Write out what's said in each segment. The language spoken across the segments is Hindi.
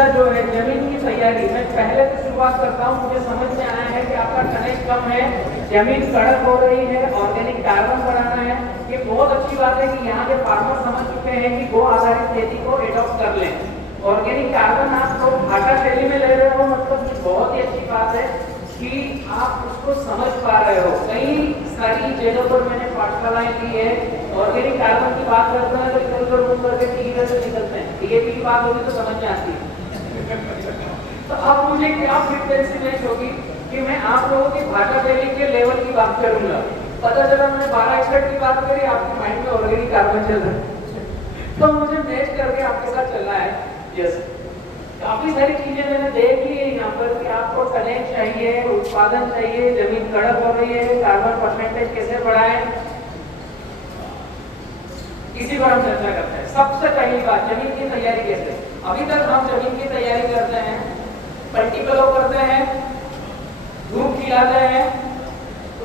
दूसरा जो है जमीन की तैयारी, मैं पहले से शुरुआत करता हूँ। मुझे समझ में आया है कि आपका कनेक्ट कम है, जमीन कड़क हो रही है, ऑर्गेनिक कार्बन बढ़ाना है। ये बहुत अच्छी बात है कि यहाँ के फार्मर समझ चुके हैं कि गो आधारित खेती को एडॉप्ट कर लें। ऑर्गेनिक कार्बन आप लोग भाटा शैली में ले रहे हो, मतलब ये बहुत ही अच्छी बात है कि आप उसको समझ पा रहे हो। कई सारी जगहों पर मैंने पाठशालाएं दी है, ऑर्गेनिक कार्बन की बात करते हैं तो इधर उधर घूम करके टीवी से निकलते हैं, डीएपी की बात होगी तो समझ में आती है। तो अब मुझे क्या फ्रीक्वेंसी मैच होगी कि मैं आप लोगों की भाषा शैली के लेवल की बात करूंगा। पता चला मैंने 1261 की बात करी, आपके माइंड में ऑर्गेनिक कार्बन चल रहा है, तो मुझे मैच करके आपके साथ चलना है। यस, काफी सारी चीजें मैंने देख ली है यहाँ पर कि आपको कनेक्ट चाहिए, उत्पादन चाहिए, जमीन कड़क हो रही है, कार्बन परसेंटेज कैसे बढ़ाएं, इसी पर हम चर्चा करते हैं। सबसे पहली बात, जमीन की तैयारी कैसे। अभी तक हम जमीन की तैयारी करते हैं, पल्टीपलो करते हैं, धूप खिलाते हैं,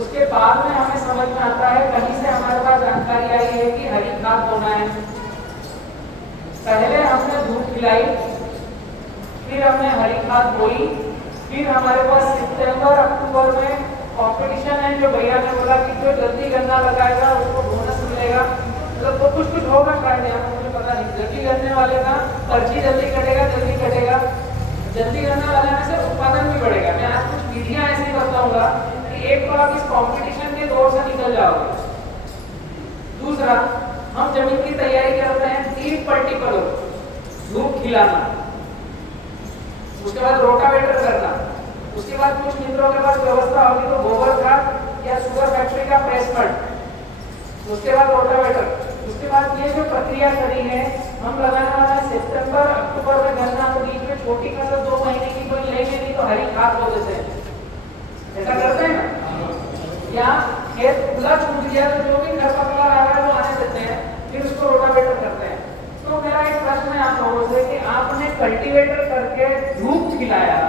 उसके बाद में हमें समझ में आता है, कहीं से हमारे पास जानकारी आई है कि हरी खाद बोना है। पहले हमने धूप खिलाई, फिर हमने हरी खाद बोई, फिर हमारे पास सितंबर अक्टूबर में कंपटीशन है, जो भैया ने बोला कि जो जल्दी गन्ना लगाएगा उसको बोनस मिलेगा। मतलब वो कुछ होगा शायद, यहाँ मुझे पता नहीं। जल्दी करने वाले का पर्ची जल्दी कटेगा, जल्दी कटेगा, जल्दी करने वाले में से उत्पादन भी बढ़ेगा। मैं आज कुछ विधियां ऐसी बताऊंगा कि एक तो आप इस कंपटीशन के दौर से निकल जाओगे। दूसरा, हम जमीन की तैयारी करते हैं, 3 पल्टीपलो, धूप खिलाना, उसके बाद रोटावेटर करना, उसके बाद कुछ मित्रों के पास व्यवस्था होगी तो गोबर खाद या शुगर फैक्ट्री का प्लेसमेंट, उसके बाद रोटावेटर, उसके बाद ये जो प्रक्रिया करी है हम लगाने वाला सितंबर अक्टूबर में गन्ना, तो बीच में छोटी फसल 2 महीने की कोई लेंगे नहीं तो हरी खाद बो देते हैं। ऐसा करते हैं ना, या खेत खुला छूट गया तो जो भी खरपतवार आ रहा है वो आने देते हैं, फिर उसको रोटावेटर करते हैं। तो मेरा एक प्रश्न है आप लोगों से कि आपने कल्टीवेटर करके धूप खिलाया,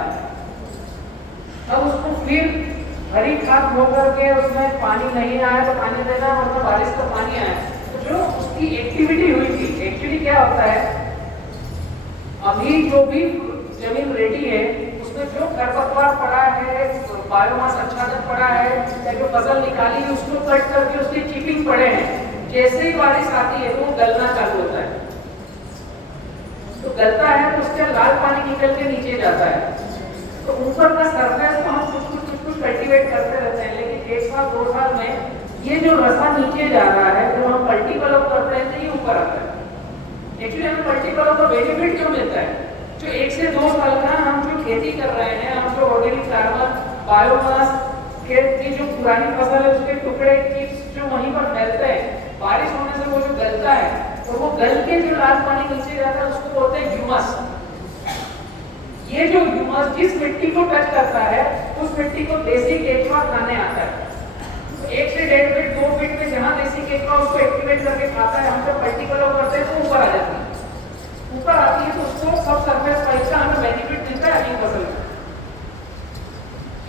अब उसको फिर हरी खाद बो करके उसमें पानी नहीं आया तो पानी देना, मतलब बारिश का पानी आया, तो जो उसकी एक्टिविटी हुई थी, एक्चुअली क्या होता है, अभी जो भी जमीन रेडी है उसमें जो खरपतवार पड़ा है, बायोमास आच्छादन पड़ा है, या जो फसल निकाली है उसको कट करके उसके चिपिंग पड़े हैं, जैसे ही बारिश आती है तो वो गलना चालू होता है। तो गलता है तो उसके लाल पानी निकल के नीचे जाता है, तो ऊपर का सरफेस को हम कुछ कल्टीवेट करते रहते हैं, लेकिन 1 साल 2 साल में ये जो रसा नीचे जा रहा है, जो हम कल्टीपलो करते हैं तो ये ऊपर आता है। एक्चुअली हमें कल्टीपलो का बेनिफिट क्यों मिलता है, जो 1 से 2 साल का हम जो खेती कर रहे हैं, हम जो ऑर्गेनिक कार्बन, बायोमास, खेत की जो पुरानी फसल है उसके टुकड़े चिप्स जो वहीं पर फैलते हैं, बारिश होने से वो जो गलता है और वो गल के जो लाल पानी नीचे जाता है उसको बोलते हैं ह्यूमस। ये जो ह्यूमस जिस मिट्टी को टच करता है उस मिट्टी को देसी केचुआ खाने आता है। 1 से 1.5 फीट 2 फीट में जहां देसी केचुआ उसको एक्टिवेट करके खाता है, हम जब पल्टीपलो करते हैं तो ऊपर आ जाती है। ऊपर आती है तो उसको सब सरफेस पाइप का हमें बेनिफिट मिलता है अगली फसल में।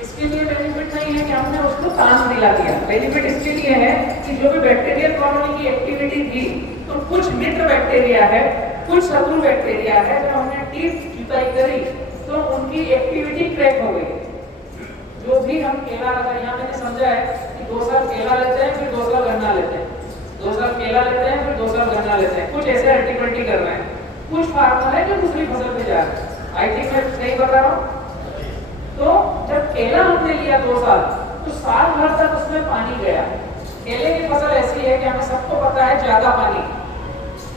इसके लिए बेनिफिट नहीं है कि हमने उसको काम दिला दिया, बेनिफिट इसके लिए है कि जो भी बैक्टीरियल कॉलोनी की एक्टिविटी थी, तो कुछ मित्र बैक्टीरिया है, कुछ शत्रु बैक्टीरिया है, जब हमने टीप जुताई करी तो उनकी एक्टिविटी क्रैक हो गई। जो भी हम केला लगा, यहाँ मैंने समझा है कि 2 साल केला लेते हैं, फिर 2 साल गन्ना लेते हैं, 2 साल केला लेते हैं, फिर 2 साल गन्ना लेते हैं, कुछ ऐसे अल्टीमेटली कर रहे हैं। कुछ फार्मर है जो दूसरी फसल पे जा रहे हैं, आई थिंक मैं सही बता रहा हूँ। तो जब केला हमने लिया 2 साल, तो साल भर तक उसमें पानी गया। केले की फसल ऐसी है कि हमें सबको पता है ज्यादा पानी,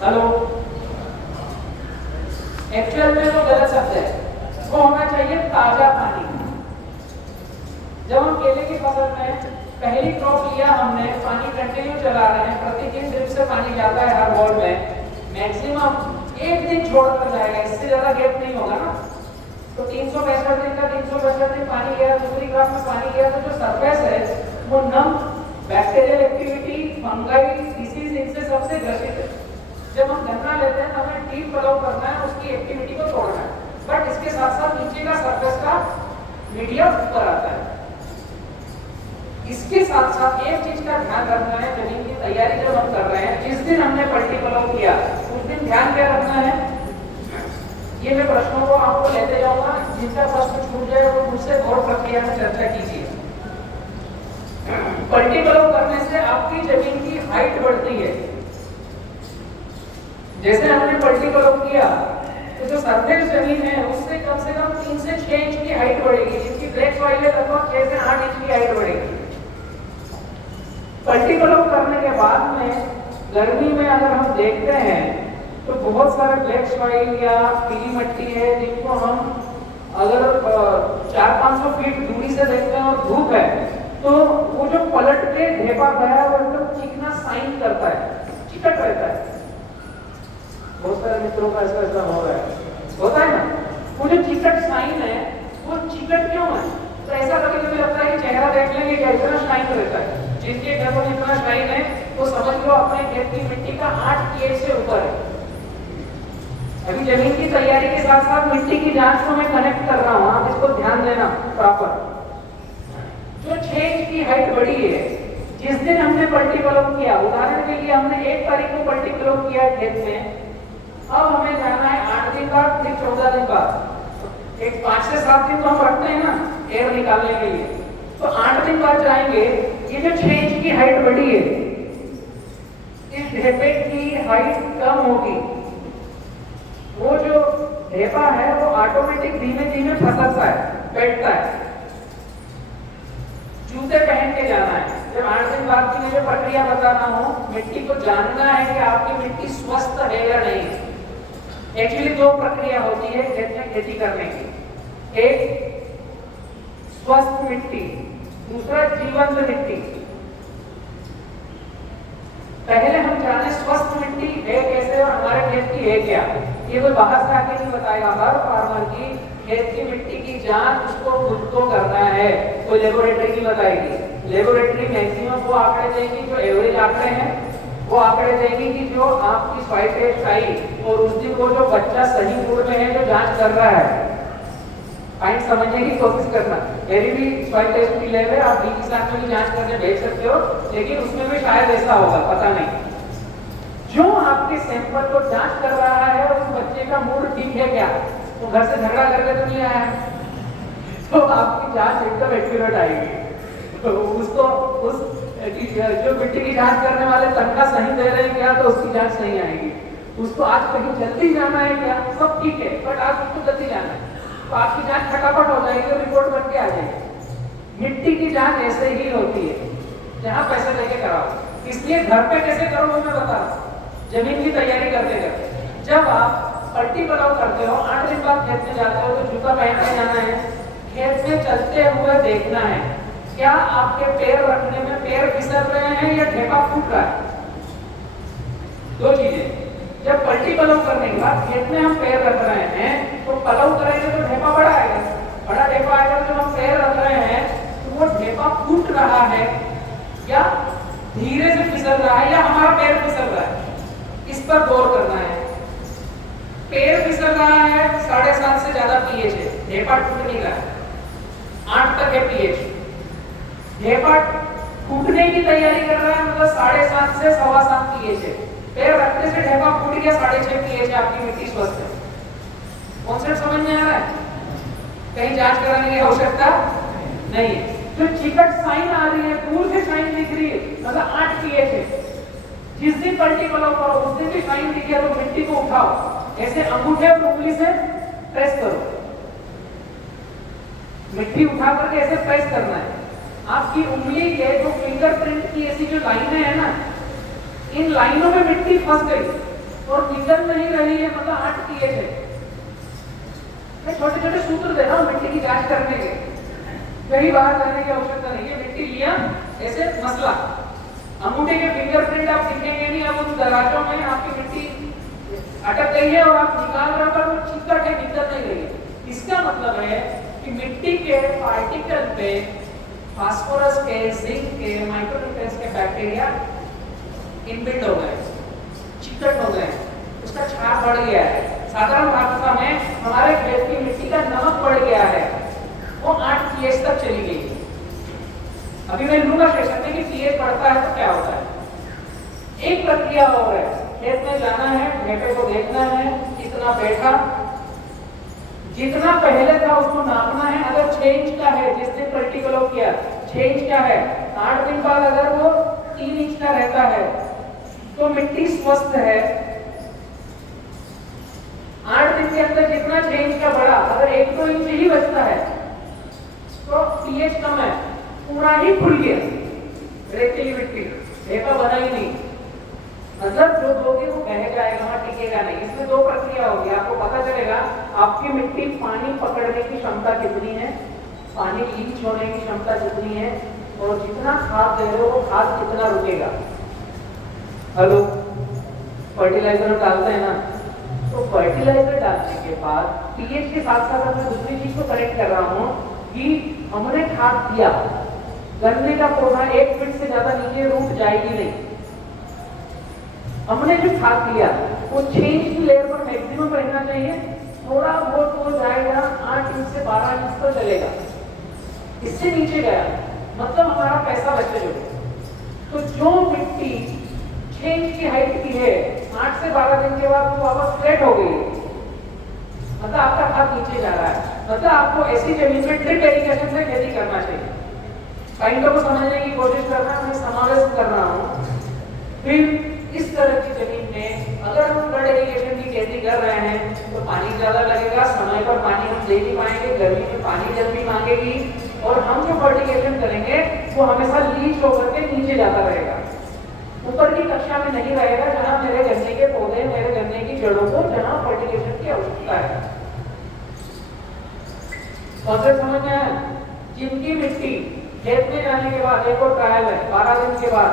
हेलो, एक्चुअल में वो गलत शब्द है, वो होना चाहिए ताजा पानी। जब हम केले की फसल में पहली क्रॉप लिया, हमने पानी कंटिन्यू चला रहे हैं, प्रतिदिन ड्रिप से पानी जाता है हर बॉल में, मैक्सिमम 1 दिन छोड़कर जाएगा, इससे ज्यादा गैप नहीं होगा ना। तो 365 दिन का 365 दिन पानी गया, दूसरी क्रॉप में पानी गया, तो जो सरफेस है वो नम, बैक्टीरियल एक्टिविटी, फंगाई, डिसीज, इनसे सबसे ग्रसित है। जब हम गन्ना लेते हैं तो हमें टीप बदलाव करना है, उसकी एक्टिविटी को तोड़ना है, बट इसके साथ साथ नीचे का सरफेस का मीडियम ऊपर आता है। इसके साथ साथ एक चीज का ध्यान रखना है, जमीन की तैयारी जब हम कर रहे हैं, जिस दिन हमने पल्टीपलो किया उस दिन ध्यान क्या रखना है, ये मैं प्रश्नों को आपको लेते जाऊंगा, जिनका प्रश्न छूट जाए वो मुझसे और प्रक्रिया में चर्चा कीजिए। पलटी पलव करने से आपकी जमीन की हाइट बढ़ती है। जैसे हमने पलटी पलव किया तो जो सरफेस जमीन है उससे कम 3 से 6 इंच की हाइट बढ़ेगी, जिसकी ब्लैक सॉइल है लगभग 6 से 8 इंच की हाइट बढ़ेगी। पलटी पलव करने के बाद में गर्मी में अगर हम देखते हैं तो बहुत सारे ब्लैक सॉइल या पीली मिट्टी है जिनको हम अगर 400-500 फीट दूरी से देखते हैं और धूप है तो वो जो पलट के ढेपा गया वो एकदम चिकना साइन करता है, चिकट रहता है। बहुत सारे मित्रों का ऐसा हो रहा है, होता है ना। वो जो चिकट साइन है वो चिकट क्यों है? तो ऐसा कभी लगता है कि चेहरा देख लेंगे क्या इतना शाइन रहता है। जिनके घर में इतना शाइन है वो समझ लो अपने खेत की मिट्टी का 8 pH से ऊपर है। अभी जमीन की तैयारी के साथ साथ मिट्टी की जांच को मैं कनेक्ट कर रहा हूँ, आप इसको ध्यान देना प्रॉपर। जो 6 इंच की हाइट बढ़ी है, जिस दिन हमने पलटी पलव किया, उदाहरण के लिए हमने 1 तारीख को पलटी पलव किया खेत में, अब हमें जाना है 8 दिन बाद, फिर 14 दिन बाद। एक 5 से 7 दिन तो हम रखते हैं ना एयर निकालने के लिए, तो 8 दिन बाद जाएंगे। ये जो 6 इंच की हाइट बढ़ी है, इस ढेपे की हाइट कम होगी। वो जो ढेपा है वो ऑटोमेटिक धीमे धीमे फंसता है, बैठता है। जूते पहन के जाना है। जब 8 दिन बाद की मैं जो प्रक्रिया बता रहा हूँ, मिट्टी को जानना है कि आपकी मिट्टी स्वस्थ है या नहीं। एक्चुअली 2 प्रक्रिया होती है खेत में खेती करने की, एक स्वस्थ मिट्टी, दूसरा जीवंत मिट्टी। पहले हम जाने स्वस्थ मिट्टी है कैसे और हमारे खेत की है क्या। ये कोई बाहर से आके नहीं बताएगा। हर फार्मर की खेत की मिट्टी की जांच उसको खुद को करना है, कोई लेबोरेटरी नहीं बताएगी। लेबोरेटरी मैक्सिमम वो आंकड़े देगी जो एवरेज आंकड़े हैं, वो आंकड़े देगी कि जो आपकी सॉइल टेस्ट आई और उस दिन वो जो बच्चा सही मूड में है जो जांच कर रहा है, पॉइंट समझने की कोशिश करना। मेरी भी सॉइल टेस्ट की लैब है, आप भी किसान में भी जांच करके भेज सकते हो, लेकिन उसमें भी शायद ऐसा होगा, पता नहीं। जो आपके सैंपल को जांच कर रहा है और उस बच्चे का मूड ठीक है क्या, तो घर से झगड़ा करके तो नहीं आया, तो आपकी जांच एकदम एक्यूरेट आएगी। तो उसको उस जो मिट्टी की जांच करने वाले तनख्वाह सही दे रहे हैं क्या, तो उसकी जांच नहीं आएगी। उसको आज कहीं जल्दी जाना है क्या, सब ठीक है, बट आज उसको जल्दी जाना है, तो आपकी जांच फटाफट हो जाएगी और रिपोर्ट बन के आ जाएगी। मिट्टी की जांच ऐसे ही होती है, जहां पैसे लेके कराओ। इसलिए घर पे कैसे करो वो मैं बता रहा हूँ। जमीन की तैयारी करते करते जब आप पलटी पलव करते हो, 8 दिन बाद खेत में जाते हो, तो जूता पहन के जाना है। खेत में चलते हुए देखना है क्या आपके पैर रखने में पैर फिसल रहे हैं या ढेपा फूट रहा है। 2 चीजें। जब पलटी पलव करने के बाद खेत में हम पैर रख रहे हैं तो पलव करेंगे तो ढेपा बड़ा आएगा, बड़ा ढेपा आएगा। जब हम पैर रख रहे हैं तो वो ढेपा फूट रहा है या धीरे से फिसल रहा है या हमारा पैर फिसल रहा है, इस पर गौर करना है। पैर फिसल रहा है 7.5 से ज्यादा pH है, ढेपा टूट नहीं रहा है, 8 तक है pH। ढेपा टूटने की तैयारी कर रहा है मतलब 7.5 से 7.25 pH है। पैर रखने से ढेपा फूट गया 6.5 pH है, आपकी मिट्टी स्वस्थ है। कॉन्सेप्ट समझ में आ रहा है? कहीं जांच कराने की आवश्यकता नहीं है। जो चिकट साइन आ रही है, दूर से साइन दिख रही है, मतलब 8 pH है। जिस दिन पलटी पलव करो उस दिन भी साइन दिखे तो मिट्टी को उठाओ, ऐसे अंगूठे और उंगली से प्रेस करो। मिट्टी उठा करके ऐसे प्रेस करना है। आपकी उंगली के जो फिंगरप्रिंट की ऐसी जो लाइनें हैं ना, इन लाइनों में मिट्टी फंस गई और निकल नहीं रही है, मतलब 8 pH है। मैं छोटे छोटे सूत्र दे रहा हूँ मिट्टी की जांच करने के, कहीं बाहर जाने की आवश्यकता नहीं है। मिट्टी लिया ऐसे मसला, अंगूठे के फिंगरप्रिंट आप दिखेंगे नहीं, अब उन दराजों में आपकी मिट्टी अटक गई है और आप निकाल रहे हो पर वो चिकट है, निकल नहीं रही है। इसका मतलब है कि मिट्टी के पार्टिकल पे फास्फोरस के, जिंक के, माइक्रोन्यूट्रिएंट्स के बैक्टीरिया इनबिल्ड हो गए, चिकट हो गए, उसका छाप बढ़ गया है। साधारण भाषा में हमारे खेत की मिट्टी का नमक बढ़ गया है, वो 8 pH तक चली गई। अभी मैं लूंगा सेशन में कि pH बढ़ता है तो क्या होता है। एक प्रक्रिया हो रहा है, खेत में जाना है, ढेपे को देखना है कितना बैठा, जितना पहले था उसको नापना है। अगर चेंज का है, जिस दिन प्रैक्टिकल किया, चेंज क्या है, 8 दिन बाद अगर वो 3 इंच का रहता है तो मिट्टी स्वस्थ है। 8 दिन के अंदर जितना चेंज का बढ़ा, अगर 1-2 इंच ही बचता है तो पीएच कम है, पूरा ही खुल गया, रेतीली मिट्टी, ढेपा बना ही नहीं। मतलब जो दोगे वो बह जाएगा, वहां टिकेगा नहीं। इसमें 2 प्रक्रिया होगी, आपको पता चलेगा आपकी मिट्टी पानी पकड़ने की क्षमता कितनी है, पानी लीच होने की क्षमता कितनी है, और जितना खाद दे रहे हो वो खाद कितना रुकेगा। हेलो, फर्टिलाइजर डालते हैं ना, तो फर्टिलाइजर डालने के बाद पीएच के साथ साथ मैं दूसरी चीज को करेक्ट कर रहा हूँ कि हमने खाद दिया, गन्ने का पौधा 1 फीट से ज्यादा नीचे रूट जाएगी नहीं। हमने जो खाद दिया वो 6 इंच की लेयर पर मैक्सिमम रहना चाहिए, थोड़ा बहुत हो जाएगा 8 इंच से 12 इंच तो चलेगा, इससे नीचे गया मतलब हमारा पैसा बचे जो। तो जो मिट्टी 6 इंच की हाइट की है, 8 से 12 दिन के बाद वो वापस फ्लैट हो गई, मतलब आपका खाद नीचे जा रहा है। मतलब आपको ऐसी जमीन में ड्रिप इरिगेशन से खेती करना चाहिए। पॉइंटों को समझने की कोशिश करना, मैं समावेश कर रहा हूँ। फिर इस तरह की जमीन में अगर हम फ्लड इरिगेशन की खेती कर रहे हैं तो पानी ज्यादा लगेगा, समय पर पानी हम दे नहीं पाएंगे, गर्मी में पानी जल्दी मांगेगी, और हम जो फर्टिलाइजेशन करेंगे वो हमेशा लीच होकर के नीचे जाता रहेगा, ऊपर की कक्षा में नहीं रहेगा, जहां मेरे गन्ने के पौधे, मेरे गन्ने की जड़ों को जहां फर्टिलाइजेशन की आवश्यकता है। कॉन्सेप्ट समझ में आया? जिनकी मिट्टी खेत में जाने के बाद, एक और ट्रायल है, 12 दिन के बाद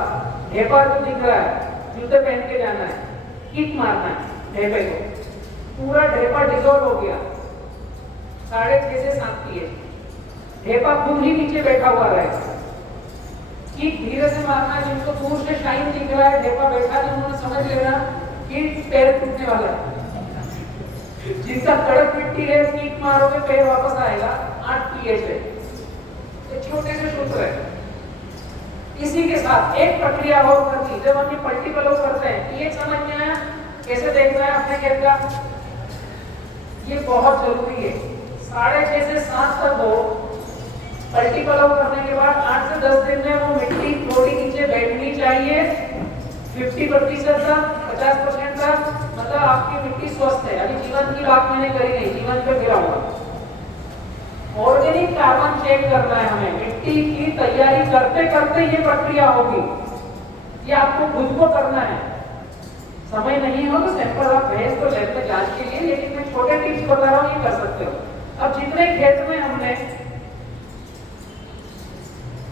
ढेपा जो दिख रहा है, जूते पहन के जाना है, किक मारना है ढेपे को, पूरा ढेपा डिसॉल्व हो गया, 6.5 से 7 पीएच, ढेपा खुद ही नीचे बैठा हुआ रहेगा। किक धीरे से मारना है, जिनको दूर से शाइन दिख रहा है, ढेपा बैठा है, उन्होंने समझ लेना कि पैर टूटने वाला है। जिनका कड़क मिट्टी है, किक मारोगे पैर वापस आएगा, 8 पीएच है। ये छोटे से सूत्र है। इसी के साथ एक प्रक्रिया और करती, जब हम ये पल्टीपल करते हैं, पीएच समझ में आया कैसे देखना है अपने खेत का, ये बहुत जरूरी है। 6.5 से 7 तक हो, पल्टीपल करने के बाद 8 से 10 दिन में वो मिट्टी थोड़ी नीचे बैठनी चाहिए, 50% तक, 50% तक, मतलब आपकी मिट्टी स्वस्थ है। अभी जीवन की बात मैंने करी नहीं, जीवन पे गिरा हुआ। ऑर्गेनिक कार्बन चेक करना है हमें, मिट्टी की तैयारी करते करते ये प्रक्रिया होगी, ये आपको खुद को करना है। समय नहीं हो तो सैंपल आप भेज तो लैब में जांच के लिए, लेकिन मैं छोटे टिप्स बता रहा हूँ, ये कर सकते हो। अब जितने खेत में हमने,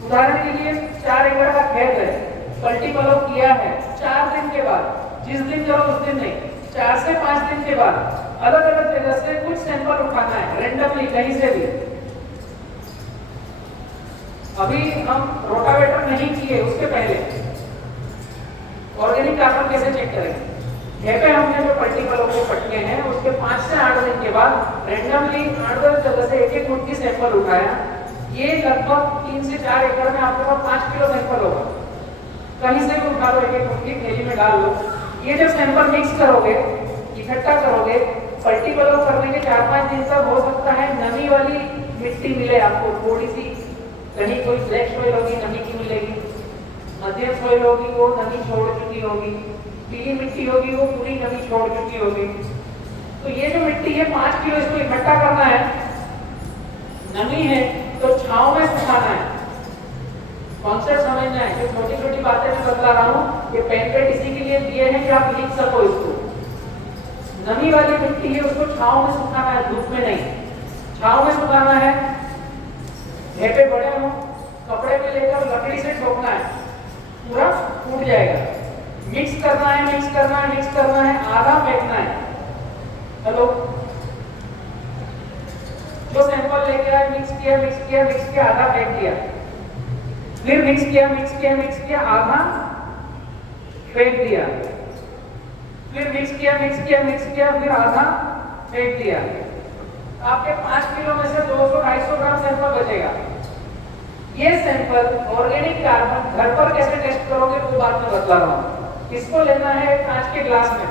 उदाहरण के लिए 4 एकड़ का खेत है, पल्टीपल किया है, 4 दिन के बाद, जिस दिन करो उस दिन नहीं, 4 से 5 दिन के बाद अलग अलग जगह से कुछ सैंपल उठाना है, रैंडमली कहीं से भी। अभी हम रोटावेटर नहीं किए, उसके पहले ऑर्गेनिक कार्बन कैसे चेक करेंगे? ढेपे हमने जो पल्टीपल को पटके हैं, उसके 5 से 8 दिन के बाद रैंडमली 8-10 जगह से 1-1 मुट्ठी सैंपल उठाया। ये लगभग 3 से 4 एकड़ में आपके पास 5 किलो सैंपल होगा, कहीं से भी उठा लो, 1-1 मुट्ठी थैली में डाल लो। ये जब सैंपल मिक्स करोगे, इकट्ठा करोगे, पल्टीपल करने के 4-5 दिन तक हो सकता है नमी वाली मिट्टी मिले आपको, थोड़ी सी, कहीं कोई ब्लैक सॉइल होगी, नमी की मिलेगी, मध्यम सॉइल होगी, वो नमी छोड़ चुकी होगी, पीली मिट्टी होगी, वो पूरी नमी छोड़ चुकी होगी। तो ये जो मिट्टी है 5 किलो, इसको इकट्ठा करना है, नमी है तो छांव में सुखाना है। कॉन्सेप्ट समझना है, जो छोटी छोटी बातें मैं बता रहा हूँ, ये पेन इसी के लिए दिए हैं कि आप लिख सको इसको। नमी वाली मिट्टी है, उसको छांव में सुखाना है, धूप में नहीं, छांव में सुखाना है। ढेपे बड़े हो, कपड़े में लेकर लकड़ी से ठोकना है, पूरा टूट जाएगा। मिक्स करना है, मिक्स करना है, मिक्स करना है, आधा फेंकना है। हेलो, जो सैंपल लेके आए, मिक्स किया, मिक्स किया, मिक्स किया, आधा फेंक दिया, फिर मिक्स किया, मिक्स किया, मिक्स किया, आधा फेंक दिया, फिर मिक्स किया, मिक्स किया, मिक्स किया, फिर आधा फेंक दिया। आपके 5 किलो में से 200-250 ग्राम सैंपल बचेगा। ये सैंपल ऑर्गेनिक कार्बन घर पर कैसे टेस्ट करोगे वो बात मैं बता रहा हूँ। इसको लेना है कांच के ग्लास में,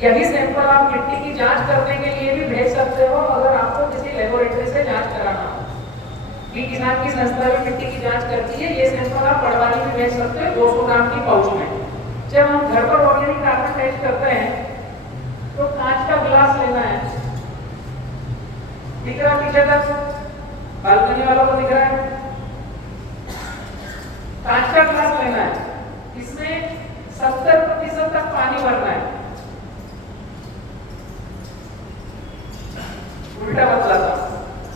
यही सैंपल आप मिट्टी की जांच करने के लिए भी भेज सकते हो अगर आपको किसी लेबोरेटरी से जांच कराना हो। कि किसान की संस्था भी मिट्टी की जांच करती है, ये सैंपल आप पटवारी में भेज सकते हो 200 ग्राम की पाउच में। जब हम घर पर ऑर्गेनिक कार्बन टेस्ट करते हैं तो कांच का गिलास लेना है, दिख रहा पीछे तक, बालकनी वालों को दिख रहा है, कांच का गिलास लेना है, इसमें 70% तक पानी भरना है। उल्टा बतलाता,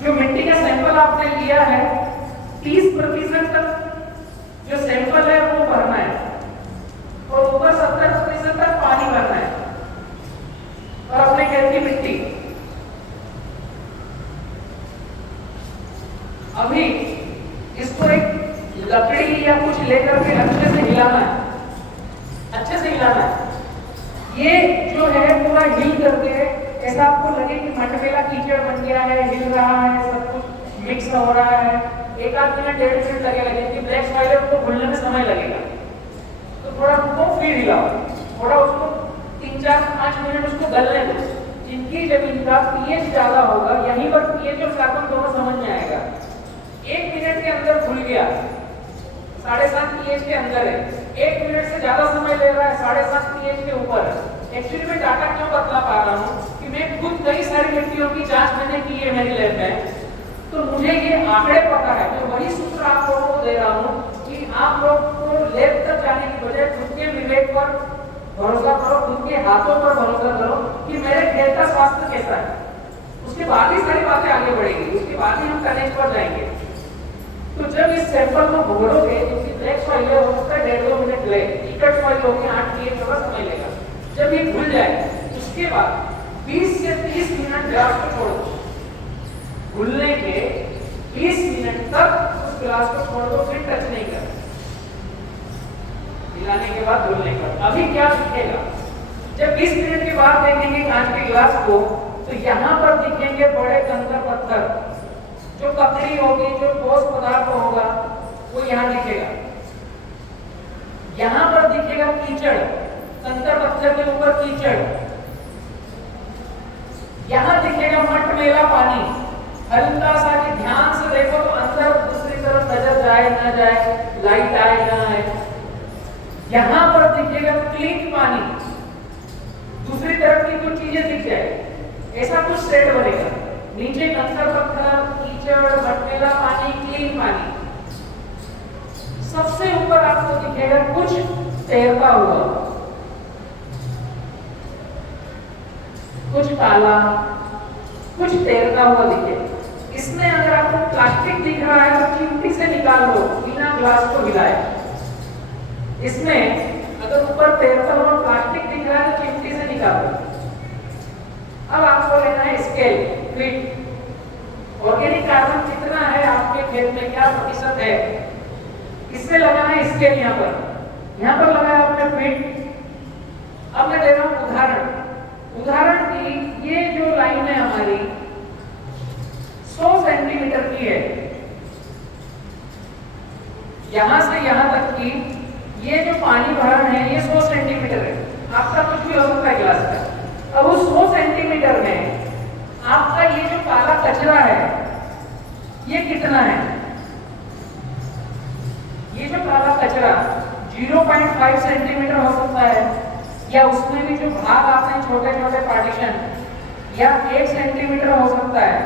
जो मिट्टी का सैंपल आपने लिया है 30% तक जो सैंपल है वो भरना है और ऊपर 70% तक पानी भरना है। और अपने खेत की मिट्टी अभी इसको एक लकड़ी या कुछ लेकर के अच्छे से हिलाना है, अच्छे से हिलाना है। ये जो है पूरा हिल करके ऐसा आपको लगे कि मटमेला कीचड़ बन गया है, हिल रहा है, सब कुछ मिक्स हो रहा है। एक आध मिनट 1.5 मिनट लगेगा, लेकिन ब्लैक सॉइल है उसको घुलने में समय लगेगा, तो थोड़ा रुको फिर हिलाओ, थोड़ा उसको 3-4-5 मिनट उसको गलने दो। जिनकी जमीन का पीएच ज्यादा होगा, यहीं पर पीएच और कार्बन दोनों समझ में आएगा। 1 मिनट के अंदर घुल गया, 7.5 पीएच के अंदर है, 1 मिनट से ज्यादा समय ले रहा है, 7.5 पीएच के ऊपर। एक्चुअली मैं डाटा क्यों बतला पा रहा हूँ कि मैं खुद कई सारी मिट्टियों की जांच मैंने की है मेरी लैब में, तो मुझे ये आंकड़े पता है। मैं वही सूत्र आप लोगों को दे रहा हूँ कि आप लोग को लैब तक जाने की बजाय खुद के विवेक पर भरोसा करो, खुद के हाथों पर भरोसा करो कि मेरे खेत का स्वास्थ्य कैसा है। उसके बाद ही सारी बातें आगे बढ़ेगी, उसके बाद ही हम कनेक्ट पर जाएंगे। तो जब इस सैंपल को घोड़ोगे, क्योंकि ब्लैक सॉइल है, हो सकता है 1.5-2 मिनट लगे, इकट्ठ सॉइल होगी 8 पीएच का समय लेगा। जब ये घुल जाए उसके बाद 20 से 30 मिनट गिलास को छोड़ दो, घुलने के 20 मिनट तक उस गिलास को छोड़ दो, फिर टच नहीं कर, मिलाने के बाद घुलने पर। अभी क्या दिखेगा, जब 20 मिनट के बाद देखेंगे कांच के गिलास को, तो यहाँ पर दिखेंगे बड़े कंकर पत्थर, जो ककड़ी होगी, जो ठोस पदार्थ होगा वो यहाँ दिखेगा। यहाँ पर दिखेगा कीचड़, कंकर पत्थर के ऊपर कीचड़, यहां दिखेगा मटमेला पानी। हल्का सा कि ध्यान से देखो तो अंदर दूसरी तरफ नजर जाए ना जाए, लाइट आए ना आए। यहां पर दिखेगा क्लीन पानी, दूसरी तरफ की कुछ चीजें दिख जाए, ऐसा कुछ सेट बनेगा। नीचे कंकर पत्थर, कीचड़, मटमेला पानी, क्लीन पानी। सबसे ऊपर आपको दिखेगा कुछ तैरता हुआ, कुछ काला, कुछ तैरता हुआ दिखे। इसमें अगर आपको प्लास्टिक दिख रहा है तो चिमटी से निकाल लो बिना ग्लास को हिलाए। इसमें अगर ऊपर तैरता हुआ प्लास्टिक दिख रहा है तो चिमटी से निकाल लो। अब आपको लेना है स्केल, फीट। ऑर्गेनिक कार्बन कितना है आपके खेत में, क्या प्रतिशत है, इससे लगाना है स्केल। यहाँ पर लगाया आपने फीट। अब मैं दे रहा हूं उदाहरण की ये जो लाइन है हमारी 100 सेंटीमीटर की है, यहां से यहां तक की ये जो पानी भरण है ये 100 सेंटीमीटर है। आपका कुछ भी हो सकता है गिलास का। अब उस 100 सेंटीमीटर में आपका ये जो काला कचरा है ये कितना है? ये जो काला कचरा 0.5 सेंटीमीटर हो सकता है, या उसमें भी जो भाग आते हैं छोटे छोटे पार्टीशन, या 1 सेंटीमीटर हो सकता है।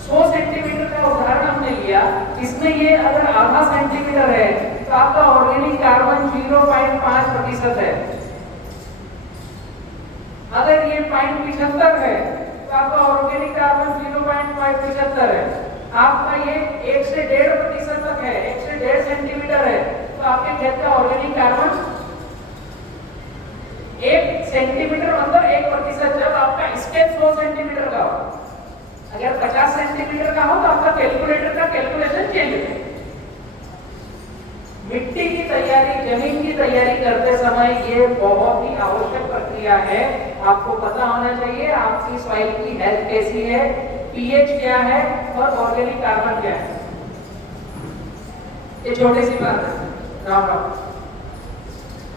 100 सेंटीमीटर का उदाहरण हमने लिया, इसमें ये अगर आधा सेंटीमीटर है तो आपका ऑर्गेनिक कार्बन 0.5% है। अगर ये 0.75 है तो आपका ऑर्गेनिक कार्बन 0.575 है। आपका ये 1 से 1.5% तक है, 1 से 1.5 सेंटीमीटर है, तो आपके खेत का ऑर्गेनिक कार्बन 1 सेंटीमीटर मतलब 1%। जब आपका स्केल 100 सेंटीमीटर का हो, अगर 50 सेंटीमीटर का हो तो आपका कैलकुलेटर का कैलकुलेशन चेंज है। मिट्टी की तैयारी, जमीन की तैयारी करते समय ये बहुत ही आवश्यक प्रक्रिया है। आपको पता होना चाहिए आपकी सॉइल की हेल्थ कैसी है, पीएच क्या है और ऑर्गेनिक कार्बन क्या है। ये छोटी सी बात है। राम राम।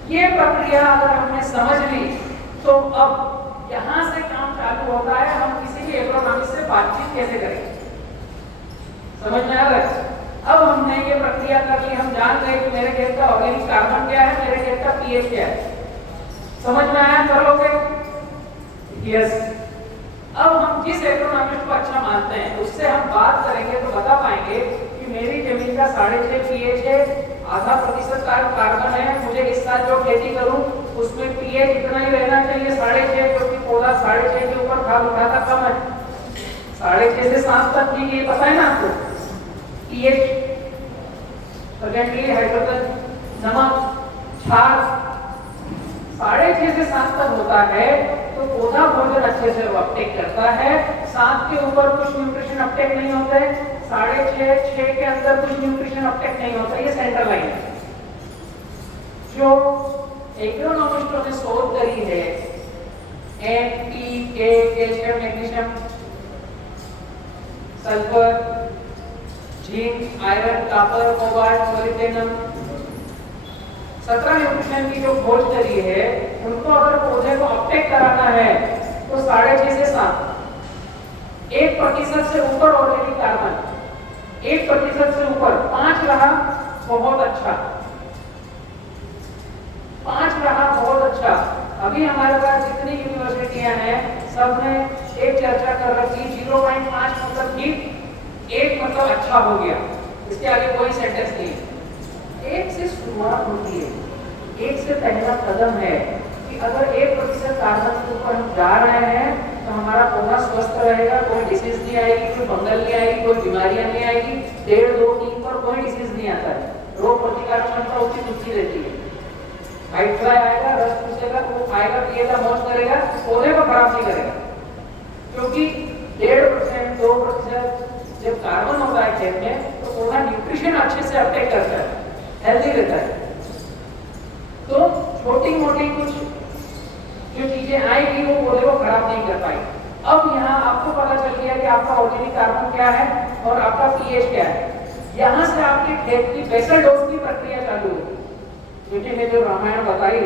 ये प्रक्रिया अगर हमने समझ ली तो अब यहां से काम चालू होता है, हम किसी भी एग्रोनॉमिस्ट से बातचीत कैसे करेंगे, समझ में आ रहा है। अब हमने ये प्रक्रिया कर ली, हम जान गए कि मेरे खेत का ऑर्गेनिक कार्बन क्या है, मेरे खेत का पीएच क्या है, समझ में आया, कर लोगे? यस। अब हम जिस एग्रोनॉमिस्ट को अच्छा मानते हैं उससे हम बात करेंगे तो बता पाएंगे कि मेरी जमीन का 6.5 पीएच है, 0.5% कार्बन है, मुझे इस साल जो खेती करूं उसमें पीएच इतना ही रहना चाहिए 6.5, क्योंकि पौधा 6.5 के ऊपर खाद उठाता कम है, 6.5 से 7 तक की, ये पता है ना आपको पीएच। सेकेंडली हाइड्रोजन, नमक, क्षार 6.5 से 7 तक होता है तो पौधा भोजन अच्छे से अपटेक करता है, 7 के ऊपर कुछ न्यूट्रिशन अपटेक नहीं होते, 6.5 के अंदर कुछ न्यूट्रिशन अपटेक नहीं होता, ये सेंटर लाइन है जो एग्रोनॉमिस्टों ने शोध करी है। NPK, calcium, magnesium, sulphur, zinc, iron, copper, cobalt, molybdenum, 17 nutrition की जो खोज करी है, उनको अगर पौधे को अपटेक कराना है तो 6.5 से 7, 1% से ऊपर ऑर्गेनिक कार्बन, 1% से ऊपर, 5 रहा बहुत अच्छा, 5 रहा बहुत अच्छा। अभी हमारे पास जितनी यूनिवर्सिटियां हैं सब ने एक चर्चा कर रखी, 0.5 मतलब ठीक, 1 मतलब अच्छा हो गया, इसके आगे कोई सेंटेंस नहीं। 1 से शुरुआत होती है, 1 से पहला कदम है कि अगर 1% कार्बन के ऊपर हम जा रहे हैं तो हमारा पौधा स्वस्थ रहेगा, कोई डिसीज नहीं आएगी, कोई फंगल नहीं आएगी, कोई बीमारियां नहीं आएगी, 1.5, 2, 3 पर कोई डिसीज नहीं आता है, रोग प्रतिकारक क्षमता उच्च रहती है, व्हाइट फ्लाई आएगा, रस चूसेगा, वो खाएगा, पिएगा, मौज करेगा, पौधे को खराब नहीं करेगा, क्योंकि 1.5%, 2% जब कार्बन होता है खेत में तो पौधा न्यूट्रिशन अच्छे से अपटेक करता है, हेल्दी रहता है। तो छोटी मोटी कुछ जो चीजें आएगी वो पौधे को खराब नहीं कर पाएगी। अब यहाँ आपको पता चल गया कि आपका ऑर्गेनिक कार्बन क्या है और आपका पीएच क्या है। यहाँ से आपके खेत की बेसल डोज की प्रक्रिया चालू होगी, क्योंकि मैं जो रामायण बताई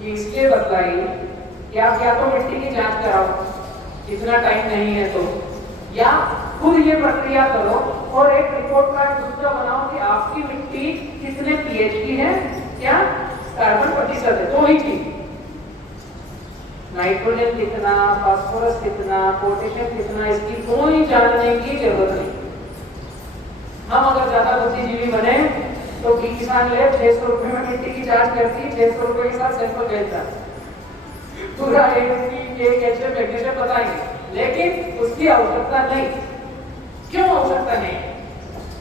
ये इसलिए बताई कि आप या तो मिट्टी की जांच कराओ, इतना टाइम नहीं है तो, या खुद ये प्रक्रिया करो और एक रिपोर्ट कार्ड खुद का बनाओ कि आपकी मिट्टी कितने पीएच की है, क्या कार्बन प्रतिशत है, दो ही चीज, नाइट्रोजन कितना, फास्फोरस कितना, पोटेशियम कितना, इसकी कोई जानने की जरूरत नहीं। हम अगर ज्यादा बुद्धिजीवी बने तो किसान ले 600 रुपए में मिट्टी की जांच करती, 600 रुपए के साथ सैंपल भेजता, पूरा कैल्शियम मैग्नीशियम बताएंगे, लेकिन उसकी आवश्यकता नहीं। क्यों आवश्यकता नहीं?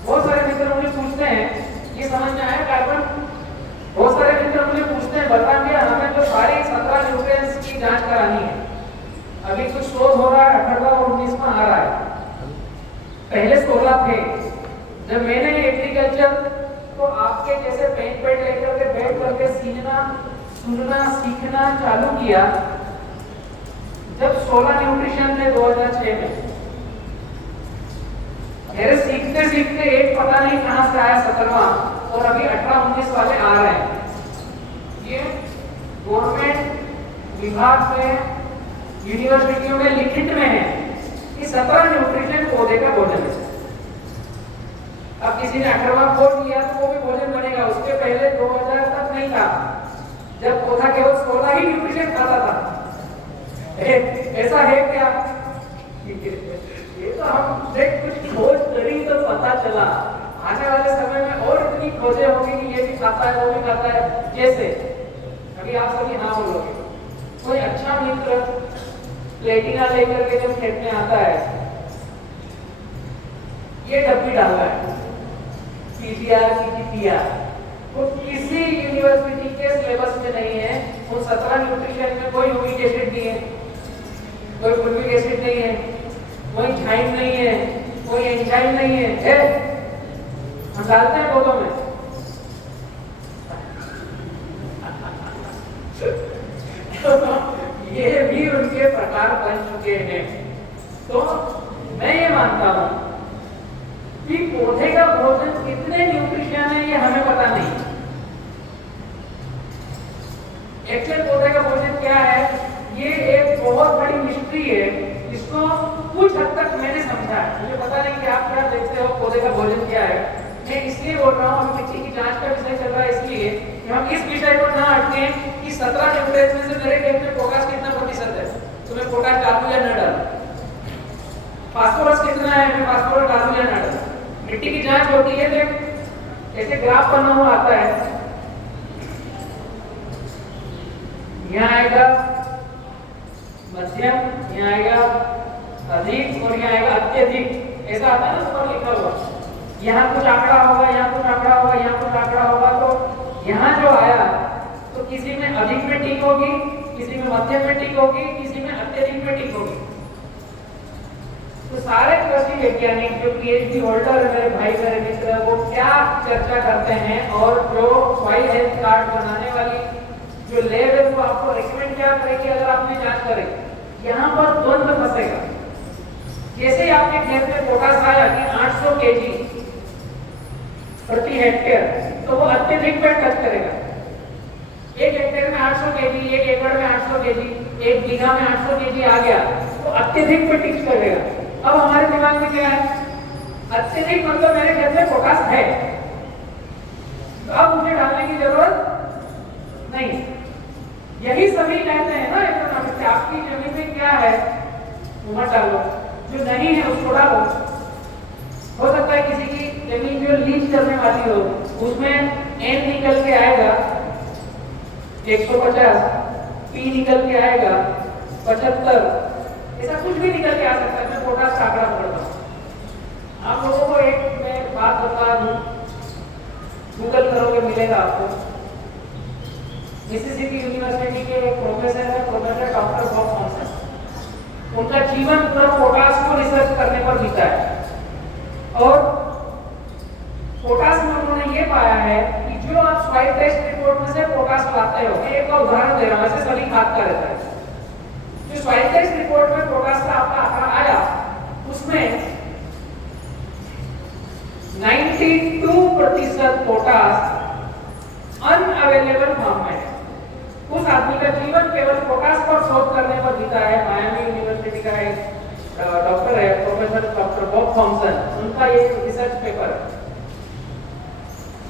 बहुत सारे मित्र मुझे पूछते हैं, ये समझ में आया कार्बन, बहुत सारे मित्र मुझे पूछते हैं बता दिया हमें तो सारे 17 न्यूट्रिएंट्स की जांच करानी है, अभी कुछ शोध हो रहा है 18 और 19 में आ रहा है, पहले 16 थे। जब मैंने एग्रीकल्चर तो आपके जैसे पेन पेड लेकर के बैठ करके सीखना सुनना सीखना चालू किया जब 16 न्यूट्रिशन थे 2006 में, मेरे सीखते सीखते एक पता नहीं कहां से आया 17वां, और अभी 18-19 वाले आ रहे हैं। ये गवर्नमेंट विभाग में यूनिवर्सिटियों में लिखित में है कि 17 न्यूट्रिशन पौधे का भोजन है। अब किसी ने 18वां खोज लिया तो वो भी भोजन बनेगा, उसके पहले 2000 तक नहीं था, जब पौधा केवल 16 ही न्यूट्रिशन खाता था। ऐसा है क्या? ये तो हमने कुछ खोज करी तो पता चला, आने वाले समय में और इतनी खोजें होंगी कि ये भी खाता है वो भी खाता है। जैसे अभी आप सभी हाँ बोलोगे, कोई अच्छा मित्र प्लेटिना लेकर के जब खेत में आता है, ये डब्बी डाल रहा है पीटीआर पीटीपीआर, वो किसी यूनिवर्सिटी के सिलेबस में नहीं है। उन 17 न्यूट्रिशन में कोई यूरिक एसिड नहीं है, कोई फुल्विक एसिड नहीं है, कोई झाइम नहीं है, कोई एंजाइम नहीं है, हम डालते हैं पौधों में। ये भी उनके प्रकार बन चुके हैं। तो मैं ये मानता हूं कि पौधे का भोजन कितने न्यूट्रिशन है ये हमें पता नहीं। एक्चुअल पौधे का भोजन क्या है दूसरी है, इसको कुछ हद तक मैंने समझा है। मुझे पता नहीं कि आप क्या देखते हो, पौधे का भोजन क्या है। मैं इसलिए बोल रहा हूँ, अभी मिट्टी की जांच का विषय चल रहा है, इसलिए कि हम इस विषय पर ना अटके कि 17 न्यूट्रिएंट्स में से मेरे खेत में पोटाश कितना प्रतिशत है, तो मैं पोटाश डालूं या न डालूं, फास्फोरस कितना है, मैं फास्फोरस डालूं या न डालूं। मिट्टी की जांच होती है तो ऐसे ग्राफ बना हुआ आता है, यहाँ आएगा मध्यम, यहाँ आएगा अधिक और यहाँ आएगा अत्यधिक, ऐसा आता है ना ऊपर लिखा हुआ। यहाँ कुछ आंकड़ा होगा, यहाँ कुछ आंकड़ा होगा, यहाँ कुछ आंकड़ा होगा, तो यहाँ जो आया तो किसी में अधिक में टिक होगी, किसी में मध्यम में टिक होगी, किसी में अत्यधिक में टिक होगी। तो सारे कृषि वैज्ञानिक जो पीएचडी होल्डर है, मेरे भाई मेरे मित्र, वो क्या चर्चा करते हैं, और जो सॉइल हेल्थ कार्ड बनाने वाली जो लैब है वो आपको रिकमेंड क्या करेगी अगर आपने जांच करे, यहाँ पर द्वंद्व फंसेगा। जैसे आपके खेत में पोटाश आया कि 800 केजी प्रति हेक्टेयर, तो वो अत्यधिक पर टच करेगा। एक हेक्टेयर में 800 केजी, एक एकड़ में 800 केजी, एक बीघा में 800 केजी आ गया तो अत्यधिक पर टिच करेगा। अब हमारे दिमाग में क्या है, अत्यधिक मतलब मेरे खेत में पोटाश है, तो अब मुझे डालने की जरूरत नहीं। यही सभी कहते हैं ना इकोनॉमिक्स से, आपकी जमीन में क्या है वो मत डालो, जो नहीं है उसको डालो। हो सकता है किसी की जमीन जो लीच करने वाली हो उसमें एन निकल के आएगा 150, पी निकल के आएगा 75, ऐसा कुछ भी निकल के आ सकता है। मैं पोटाश का आंकड़ा पढ़ता हूँ। आप लोगों को एक मैं बात बता दूं, गूगल करोगे मिलेगा आपको। मिसिसिपी यूनिवर्सिटी के एक प्रोफेसर है, प्रोफेसर डॉक्टर बॉब थॉमसन। उनका जीवन पूरा पोटाश को रिसर्च करने पर बीता है, और पोटाश में उन्होंने ये पाया है कि जो आप सॉइल टेस्ट रिपोर्ट में से पोटाश लाते हो, मैं एक का उदाहरण दे रहा हूँ, ऐसे सभी खाद का रहता है। जो सॉइल टेस्ट रिपोर्ट में पोटाश का आपका आंकड़ा आया, उसमें 92% पोटाश अनअवेलेबल फॉर्म में है। उस आदमी का जीवन केवल पोटाश पर शोध करने पर बीता है। मायामी यूनिवर्सिटी का एक डॉक्टर है, प्रोफेसर डॉक्टर बॉब थॉमसन, उनका ये रिसर्च पेपर है।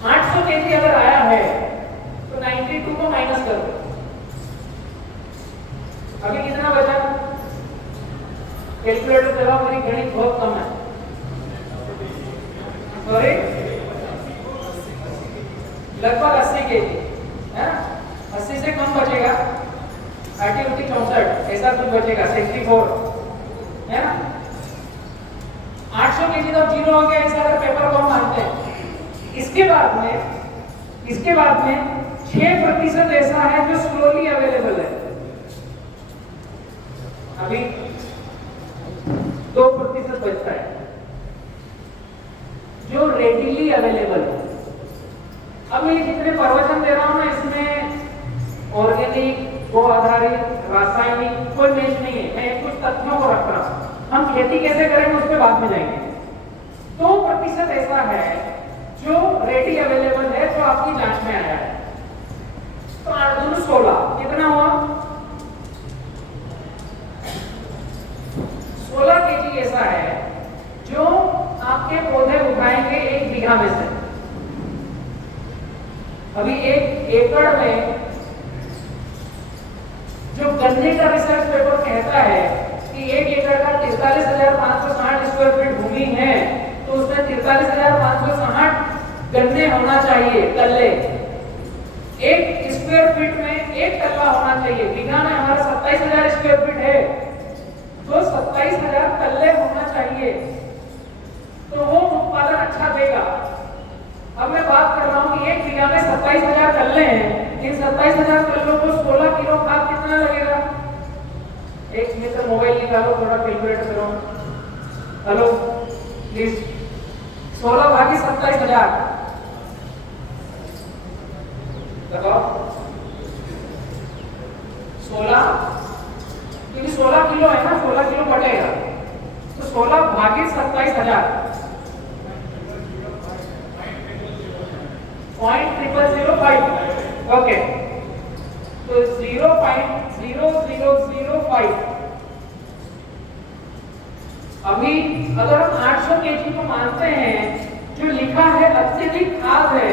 800 केजी अगर आया है तो 92 को माइनस कर दो, अभी कितना बचा? कैलकुलेटर चलाओ, मेरी गणित बहुत कम है। सॉरी, लगभग 80 केजी है ना, 80 से कम बचेगा, 64 ऐसा कुछ बचेगा, 64 है ना। 800 केजी तो जीरो हो गया, ऐसा अगर पेपर को हम मानते हैं। इसके बाद में 6% ऐसा है जो स्लोली अवेलेबल है, अभी 2% बचता है जो रेडिली अवेलेबल है। अब मैं जितने प्रवचन दे रहा हूं ना, इसमें ऑर्गेनिक, गो आधारित, रासायनिक कोई मैच नहीं है, मैं कुछ तथ्यों को रख रहा हूं। हम खेती कैसे करेंगे उस पर बाद में जाएंगे। 2% ऐसा है जो रेडी अवेलेबल है, जो आपकी जांच में आया है। तो 8 दूनी 16, कितना हुआ? 16 केजी ऐसा है जो आपके पौधे उगाएंगे 1 बीघा में से। अभी 1 एकड़ में जो गन्ने का रिसर्च पेपर कहता है कि 1 एकड़ का 43,560 स्क्वायर फीट भूमि है, तो उसमें 43,560 गन्ने होना चाहिए, तल्ले। 1 स्क्वायर फीट में 1 तल्ला होना चाहिए। बीघा में हमारा 27,000 स्क्वायर फीट है, तो 27,000 तल्ले होना चाहिए, तो वो उत्पादन अच्छा देगा। अब मैं बात कर रहा हूँ कि 1 बीघा में 27,000 तल्ले हैं, इन 27,000 तल्लों को 16 किलो खाद कितना लगेगा? एक मिनट मोबाइल निकालो, थोड़ा कैलकुलेट करो। हेलो प्लीज, 16 भागी 27,000 लगाओ। 16, क्योंकि 16 किलो है ना, 16 किलो बटेगा, तो 16 भागी 27,000 0.0005। ओके, तो 0.0005 अभी अगर हम 800 केजी को मानते हैं, जो लिखा है अत्यधिक खाद है,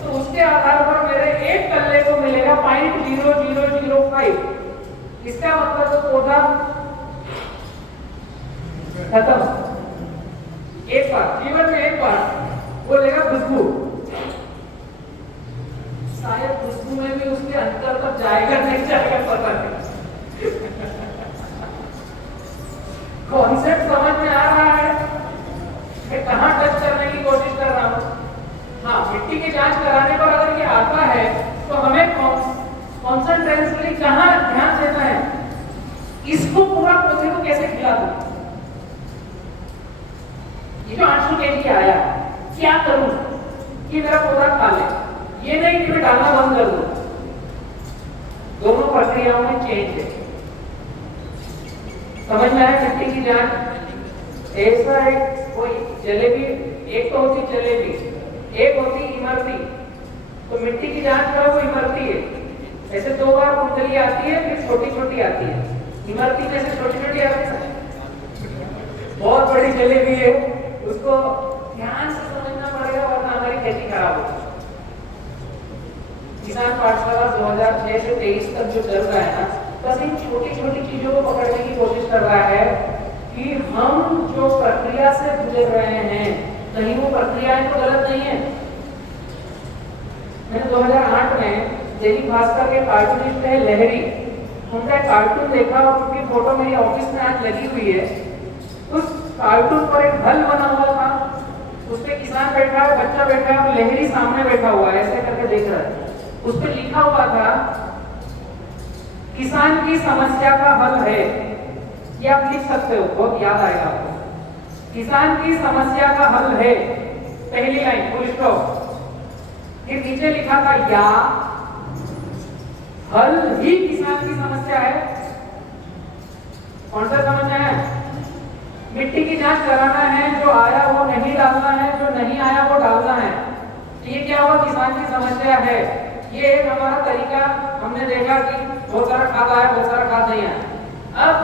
तो उसके आधार पर मेरे एक कल्ले को मिलेगा 0.0005। इसका मतलब तो पौधा खत्म। एक बार जीवन में एक बार वो लेगा खुशबू, शायद खुशबू में भी उसके अंतर तक जाएगा नहीं जाएगा पता नहीं। कॉन्सेप्ट समझ में आ रहा है? मैं कहां टच करने की कोशिश कर रहा हूं? हाँ, मिट्टी की जांच कराने पर अगर ये आता है तो हमें कॉन्सेंट्रेशनली कहां ध्यान देना है? इसको पूरा पौधे को कैसे खिला दूं? ये जो 800 केजी आया, क्या करूं कि मेरा पौधा खा ले? ये नहीं कि मैं डालना बंद कर दूं। दोनों प्रक्रियाओं में चेंज है। समझ में आया? मिट्टी की जांच ऐसा एक कोई जलेबी, एक तो होती जलेबी, एक होती इमरती। तो मिट्टी की जांच करो वो इमरती है। ऐसे 2 बार कुंडली आती है, फिर छोटी छोटी आती है। इमरती में से छोटी छोटी आती है, बहुत बड़ी जलेबी है, उसको ध्यान से समझना पड़ेगा वरना हमारी खेती खराब होगी। किसान पाठशाला 2006 से 23 तक जो चल रहा है ना, बस इन छोटी छोटी चीजों को पकड़ने की कोशिश कर रहा है कि हम जो प्रक्रिया से गुजर रहे हैं, कहीं वो प्रक्रियाएं तो गलत नहीं है। मैंने 2008 में दैनिक भास्कर के कार्टूनिस्ट है लहरी, उनका कार्टून देखा और उनकी फोटो मेरी ऑफिस में आज लगी हुई है। उस कार्टून पर एक हल बना हुआ था, उस पे किसान बैठा है, बच्चा बैठा है और लहरी सामने बैठा हुआ है, ऐसे करके देख रहा है। उस पे लिखा हुआ था किसान की समस्या का हल है। ये आप लिख सकते हो, बहुत याद आएगा आपको। किसान की समस्या का हल है, पहली लाइन फुल स्टॉप। फिर नीचे लिखा था या हल ही किसान की समस्या है। कौन सा समझ में है? मिट्टी की जांच कराना है, जो आया वो नहीं डालना है, जो नहीं आया वो डालना है। ये क्या हुआ? किसान की समस्या है। ये एक हमारा तरीका, हमने देखा कि बहुत सारा खाद आया, बहुत सारा खाद नहीं आया। अब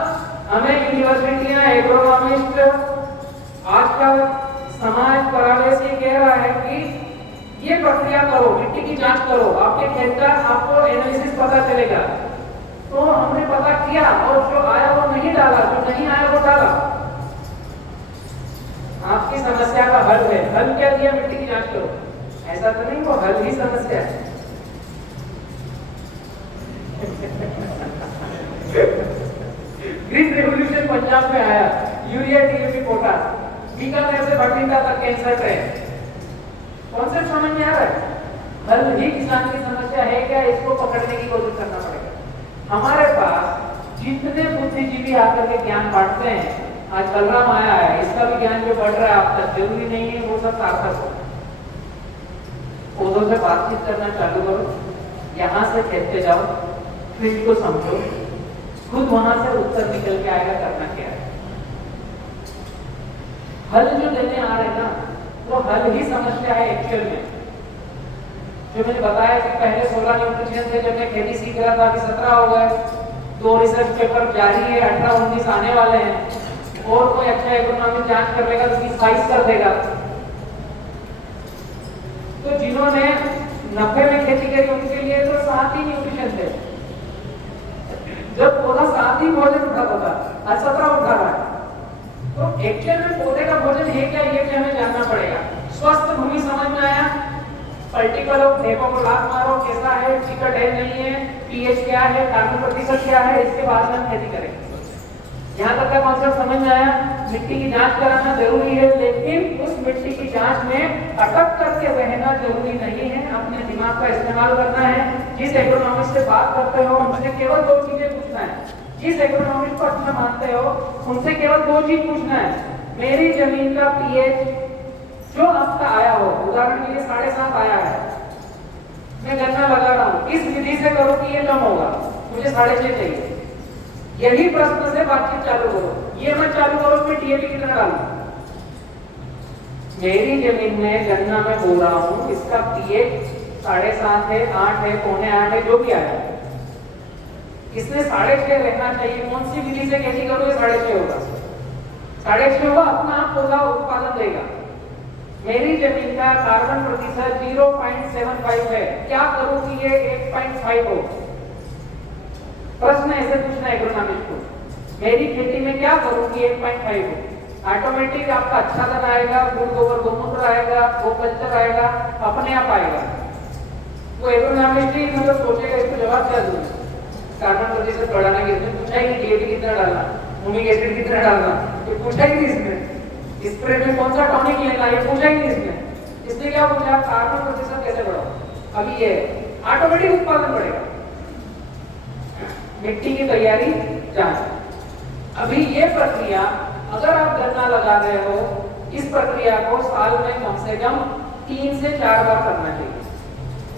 हमें यूनिवर्सिटियां, एग्रोनॉमिस्ट, आज का समाज परामर्श ये कह रहा है कि ये प्रक्रिया करो, मिट्टी की जांच करो, आपके खेत का आपको एनालिसिस पता चलेगा। तो हमने पता किया और जो आया वो नहीं डाला, जो नहीं आया वो डाला। आपकी समस्या का हल है। हल क्या दिया? मिट्टी की जांच करो। ऐसा तो नहीं वो हल ही समस्या है। ग्रीन रेवोल्यूशन पंजाब में आया, यूरिया, डीएपी, पोटास, बीकानेर से भटिंडा तक कैंसर ट्रेन। कॉन्सेप्ट समझ में आ रहा है? हल ही किसान की समस्या है क्या? इसको पकड़ने की कोशिश करना पड़ेगा। हमारे पास जितने बुद्धिजीवी आकर के ज्ञान बांटते हैं, आज बलराम आया है, इसका भी ज्ञान जो बढ़ रहा है आप तक, जरूरी नहीं है वो सब सार्थक हो। पौधों से बातचीत करना चालू करो, यहाँ से खेत पे जाओ, फील्ड को समझो, खुद वहां से उत्तर निकल के आएगा करना क्या है। हल जो देने आ रहे ना, वो हल ही समस्या है एक्चुअल में। जो मैंने बताया कि पहले 16 न्यूट्रिशन थे, जब मैं खेती सीख रहा था, अभी 17 हो गए। 2 रिसर्च पेपर जारी है, 18-19 आने वाले हैं। और कोई अच्छा इकोनॉमिक जांच कर लेगा तो 22 कर देगा। तो जिन्होंने 90 में खेती करी उनके लिए तो 7 ही न्यूट्रिशन थे, जब पौधा 7 ही भोजन उठाता था, आज 17 उठा रहा है। तो एक्चुअल में पौधे का भोजन है क्या, ये भी हमें जानना पड़ेगा। स्वस्थ भूमि समझ में आया? पल्टीकल खेतों को लात मारो, कैसा है, चिकट है नहीं है, पीएच क्या है, कार्बन प्रतिशत क्या है, इसके बाद में हम खेती करेंगे। यहाँ तक का कॉन्सेप्ट समझ में आया? मिट्टी की जांच कराना जरूरी है, लेकिन उस मिट्टी की जांच में अटक करके रहना जरूरी नहीं है। अपने दिमाग का इस्तेमाल करना है। जिस एग्रोनॉमिस्ट से बात करते हो उनसे केवल 2 चीजें पूछना है। जिस एग्रोनॉमिस्ट को अच्छा मानते हो उनसे केवल 2 चीज पूछना है। मेरी जमीन का पीएच जो आपका आया हो, उदाहरण के लिए 7.5 आया है, मैं गन्ना लगा रहा हूँ, इस विधि से करो कि ये कम होगा, मुझे 6.5 चाहिए। यही प्रश्न से बातचीत चालू करो। ये मत चालू करो कि डीएपी कितना डालूं। मेरी जमीन में गन्ना में बो रहा हूं, इसका पीएच 7.5 है, 8 है, 7.25 है, जो भी आया, इसमें 6.5 रहना चाहिए। कौन सी विधि से खेती करो ये 6.5 होगा। 6.5 होगा, अपना आप पौधा उत्पादन देगा। मेरी जमीन का कार्बन प्रतिशत 0.75 है, क्या करूं कि ये 1.5 हो? प्रश्न ऐसे पूछना एग्रोनॉमिस्ट को, मेरी खेती में क्या करूं कि 1.5 हो? ऑटोमेटिक आपका अच्छा धन आएगा, गुड़ गोबर गोमूत्र आएगा, गो कल्चर आएगा, अपने आप आएगा। वो एग्रोनॉमिस्ट ही मतलब सोचेगा इसको जवाब क्या दूं, कार्बन प्रतिशत बढ़ाना के इसमें पूछा ही नहीं, डीएपी कितना डालना, ह्यूमिक एसिड कितना डालना, ये पूछा ही नहीं इसमें। स्प्रे में कौन सा टॉनिक लेना, ये पूछा ही नहीं इसमें। इसने क्या पूछा, कार्बन प्रतिशत कैसे बढ़ाओ? अभी ये ऑटोमेटिक उत्पादन बढ़ेगा। मिट्टी की तैयारी जांच। अभी ये प्रक्रिया अगर आप गन्ना लगा रहे हो, इस प्रक्रिया को साल में कम से कम 3 से 4 बार करना चाहिए।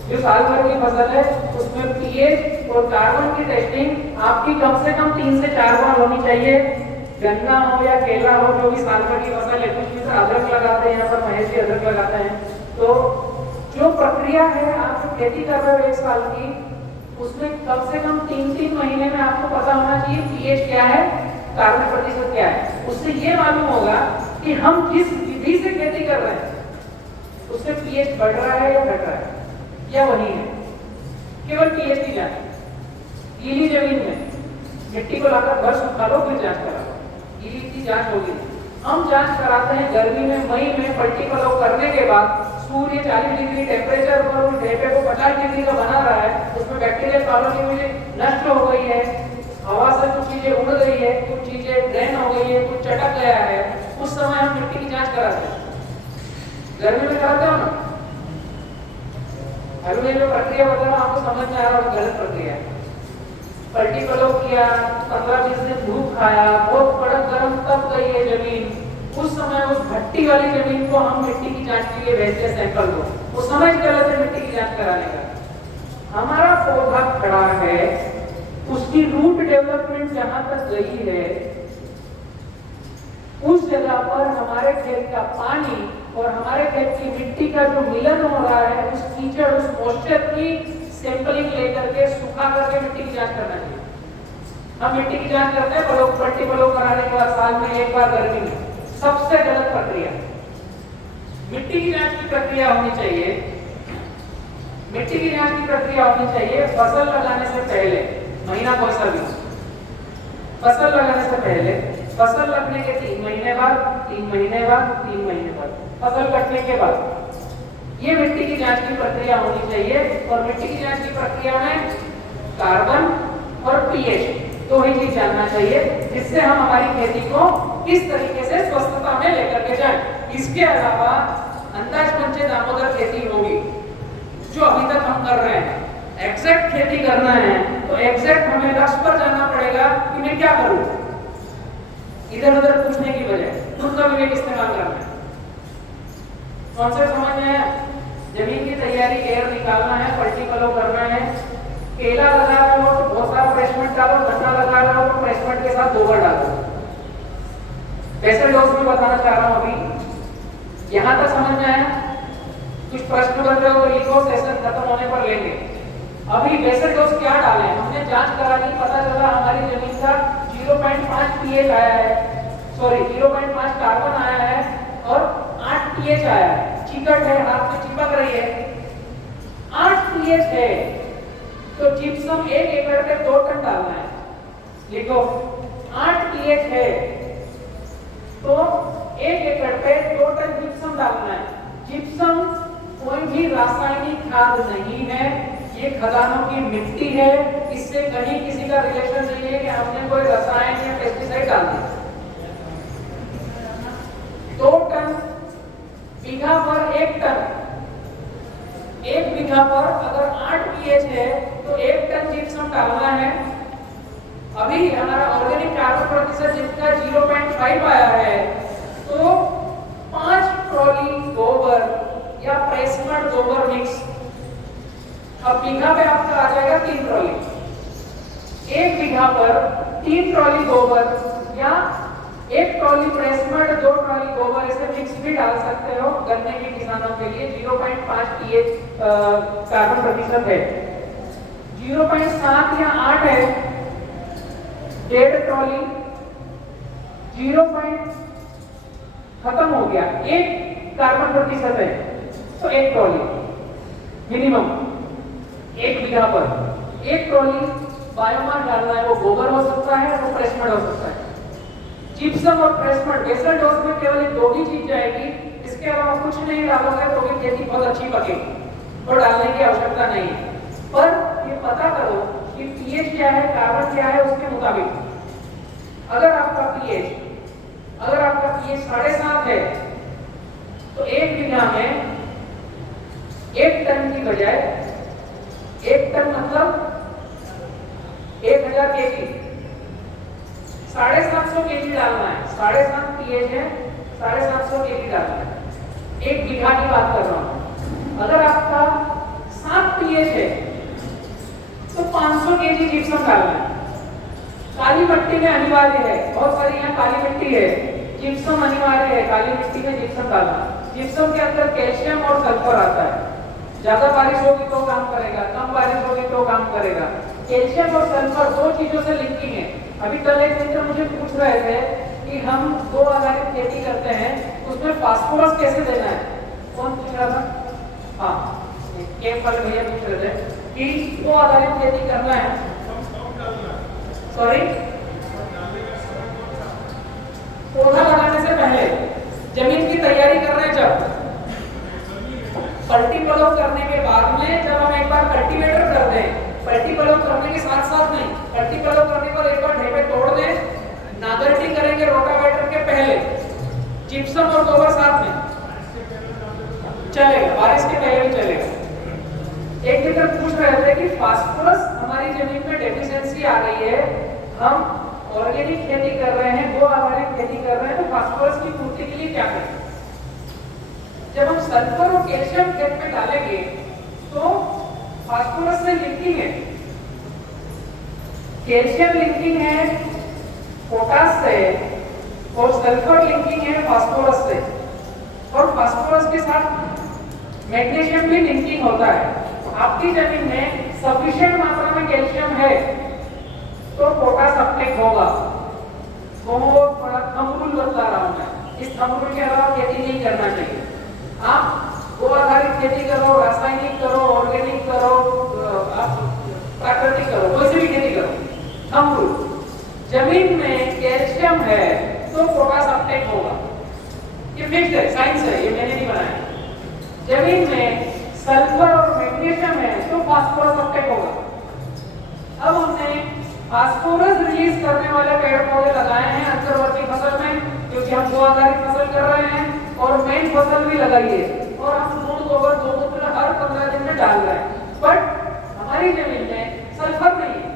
जो साल भर की फसल है उसमें पीएच और कार्बन की टेस्टिंग आपकी कम से कम 3 से 4 बार होनी चाहिए। गन्ना हो या केला हो, जो भी साल भर की फसल है, कुछ भी अदरक लगाते हैं, यहाँ पर महेश जी अदरक लगाते हैं, तो जो प्रक्रिया है आप जो खेती कर रहे हो 1 साल की, उसमें कम से कम 3-3 महीने में आपको पता होना चाहिए पीएच क्या है, कार्बन प्रतिशत क्या है। उससे ये मालूम होगा कि हम जिस विधि से खेती कर रहे हैं उससे पीएच बढ़ रहा है या घट रहा है या वही है। केवल पीएच की जांच, गीली जमीन में मिट्टी को लाकर घर सुखा लो, फिर जांच करा लो, गीली की जांच होगी। हम जांच कराते हैं गर्मी में, मई में पलटी पलो करने के बाद, सूर्य 40 डिग्री टेम्परेचर पर उस ढेपे को 50 डिग्री का बना रहा है, उसमें बैक्टीरियल कॉलोनी नष्ट हो गई है, हवा से कुछ चीजें उड़ गई है, कुछ चीजें ड्रेन हो गई है, कुछ चटक गया है, उस समय हम मिट्टी की जांच कराते हैं। गर्मी में कराते हो ना? अभी मैं जो प्रक्रिया बता रहा हूं आपको समझ में आ रहा है, गलत प्रक्रिया है। पलटी पलो किया, 15-20 दिन धूप खाया, बहुत कड़क गर्म तप गई है जमीन, उस समय उस भट्टी वाली जमीन को हम मिट्टी की जांच के लिए भेजते हैं सैंपल को। वो समझ गलत है मिट्टी की जांच कराने का। हमारा पौधा खड़ा है, उसकी रूट डेवलपमेंट जहां तक गई है, उस जगह पर हमारे खेत का पानी और हमारे खेत की मिट्टी का जो मिलन हो रहा है, उस कीचड़, उस मॉइस्चर की सैंपलिंग लेकर के सुखा करके मिट्टी की जांच करना चाहिए। हम मिट्टी की जांच करते हैं पलो, पट्टी पलो कराने के बाद साल में 1 बार गर्मी में, सबसे गलत प्रक्रिया। मिट्टी की जांच की प्रक्रिया होनी चाहिए, मिट्टी की जांच की प्रक्रिया होनी चाहिए फसल लगाने से पहले, महीना कोई सा भी, फसल लगाने से पहले, फसल लगने के 3 महीने बाद, 3 महीने बाद, 3 महीने बाद, फसल कटने के बाद, ये मिट्टी की जांच की प्रक्रिया होनी चाहिए। और मिट्टी की जांच की प्रक्रिया में कार्बन और पीएच दो ही चीज जानना चाहिए, जिससे हम हमारी खेती को किस तरीके से स्वस्थता में लेकर के जाएं। इसके अलावा अंदाज पंचे दामोदर खेती होगी जो अभी तक हम कर रहे हैं। एग्जैक्ट खेती करना है तो एग्जैक्ट हमें लक्ष्य पर जाना पड़ेगा कि मैं क्या करूं, इधर उधर पूछने की बजाय खुद का विवेक इस्तेमाल करना है। कॉन्सेप्ट समझ में आया? जमीन की तैयारी, एयर निकालना है, पलटी पलो करना है। केला लगा रहे हो तो बहुत सारा प्लेसमेंट डालो, गन्ना लगा रहे हो तो प्लेसमेंट के साथ गोबर डालो। बेसल डोज में बताना चाह रहा हूं अभी, यहां तक समझ में आया? कुछ प्रश्न बन रहे हो तो लिखो, सेशन खत्म होने पर लेंगे। अभी बेसल डोज क्या डालें, हमने जांच करा ली, पता चला हमारी जमीन का 0.5 पीएच आया है, सॉरी 0.5 कार्बन आया है और 8 पीएच आया है। चिकट है, हाथ में चिपक रही है, 8 पीएच है तो जिप्सम 1 एकड़ पे 2 टन डालना है। लिखो 8 पीएच है तो 1 एकड़ पे 2 टन जिप्सम डालना है। जिप्सम कोई भी रासायनिक खाद नहीं है, ये खदानों की मिट्टी है, इससे कहीं किसी का रिलेशन नहीं है कि हमने कोई रसायन या पेस्टिसाइड डाल दिया। 2 टन बीघा पर 1 टन, 1 बीघा पर अगर 8 पीएच है तो 1 टन जिप्सम डालना है। अभी हमारा ऑर्गेनिक कार्बन प्रतिशत जिसका 0.5 आया है तो 5 ट्रॉली गोबर या प्रेसमड गोबर मिक्स, अब बीघा पे आपका आ जाएगा 3 ट्रॉली। 1 बीघा पर 3 ट्रॉली गोबर या 1 ट्रॉली प्रेसमड, 2 ट्रॉली गोबर, इसे मिक्स भी डाल सकते हो गन्ने के किसानों के लिए। 0.5 पीएच कार्बन प्रतिशत है, 0.7 या 8 है 1.5 ट्रॉली, 0. खत्म हो गया, एक कार्बन प्रतिशत है तो एक ट्रॉली मिनिमम, 1 बीघा पर एक ट्रॉली बायोमास डालना है। वो गोबर हो सकता है, वो प्रेसमड हो सकता है। जिप्सम और प्रेसमड बेसल डोज में केवल ये 2 ही चीज जाएगी, इसके अलावा कुछ नहीं डालोगे तो भी खेती बहुत अच्छी पकेगी और डालने की आवश्यकता नहीं है। पर ये पता करो कि पीएच क्या है, कार्बन क्या है, उसके मुताबिक अगर आपका पीएच 7.5 है तो 1 बीघा में 1 टन की बजाय 1 टन मतलब 1000 केजी 750 केजी डालना है। 7.5 पीएच है, 750 केजी डालना है। 1 बीघा की बात कर रहा हूं। अगर आपका 7 पीएच है तो 500 केजी जिप्सम डालना है। काली मिट्टी में अनिवार्य है, बहुत सारी यहाँ काली मिट्टी है, जिप्सम अनिवार्य है, काली मिट्टी में जिप्सम डालना। जिप्सम के अंदर कैल्शियम और सल्फर आता है। ज्यादा बारिश होगी तो काम करेगा, कम बारिश होगी तो काम करेगा। कैल्शियम और सल्फर 2 चीजों से लिंकिंग है। अभी कल एक मित्र मुझे पूछ रहे थे कि हम 2 आधारित खेती करते हैं, उसमें फास्फोरस कैसे देना है। कौन पूछ रहा था? हाँ, केम वाले भैया पूछ रहे थे कि 2 आधारित खेती करना है। सॉरी, पौधा लगाने से पहले जमीन की तैयारी कर रहे हैं, जब पलटी पलव करने के बाद में जब हम एक बार कल्टीवेटर कर दें, पलटी पलव करने के साथ साथ नहीं, पलटी पलव करने पर एक बार ढेपे तोड़ दें, नागरटी करेंगे रोटावेटर के पहले, जिप्सम और गोबर साथ में चलेगा, बारिश के पहले भी चलेगा। एक मित्र पूछ रहे थे कि फास्फोरस हमारी जमीन में डेफिशिएंसी आ रही है, हम ऑर्गेनिक खेती कर रहे हैं, 2 आधारित खेती कर रहे हैं, तो फास्फोरस की पूर्ति के लिए क्या करें। जब हम सल्फर और कैल्शियम खेत में डालेंगे तो फास्फोरस से लिंकिंग है, कैल्शियम लिंकिंग है पोटास से और सल्फर लिंकिंग है फास्फोरस से, और फास्फोरस के साथ मैग्नीशियम भी लिंकिंग होता है। आपकी जमीन में सफिशिएंट मात्रा में कैल्शियम है तो पोटास अपटेक होगा। वो थोड़ा थंब रूल बता रहा हूं मैं, इस थंब रूल के अलावा खेती नहीं करना चाहिए। आप 2 आधारित खेती करो, रासायनिक करो, ऑर्गेनिक करो, आप प्राकृतिक करो, कोई सी भी खेती करो, थंब रूल, जमीन में कैल्शियम है तो पोटास अपटेक होगा। ये फिक्स्ड है, साइंस है, ये मैंने नहीं बनाया। जमीन में सल्फर और मैग्नीशियम है तो फास्फोरस अपटेक होगा। अब हमने फास्फोरस रिलीज करने वाले पेड़ पौधे लगाए हैं अंतर्वर्ती फसल में, क्योंकि हम 2 आधारित फसल कर रहे हैं और मेन फसल भी लगाई है, और हम मूल गोबर गोमूत्र हर 15 दिन में डाल रहे हैं। बट हमारी जमीन में सल्फर नहीं है,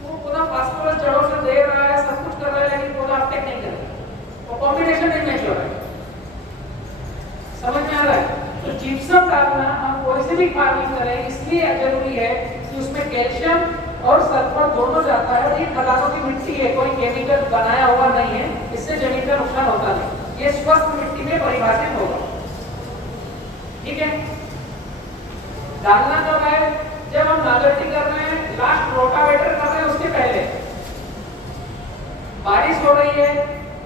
तो पूरा फास्फोरस जड़ों से दे रहा है, सब कुछ कर रहा है, लेकिन पूरा अपटेक नहीं कर रहा, तो कॉम्बिनेशन नहीं मैच हो रहा है। समझ में आ रहा है? तो जिप्सम डालना हम कोई से भी फार्मिंग करें इसलिए जरूरी है कि उसमें कैल्शियम और सल्फर दोनों जाता है। ये खदानों की मिट्टी है, कोई केमिकल बनाया हुआ नहीं है, इससे जमीन का नुकसान होता नहीं, ये स्वस्थ मिट्टी में परिभाषित होगा। ठीक है, डालना कब है? जब हम नागरटी कर रहे हैं, लास्ट रोटावेटर कर रहे हैं, उसके पहले बारिश हो रही है,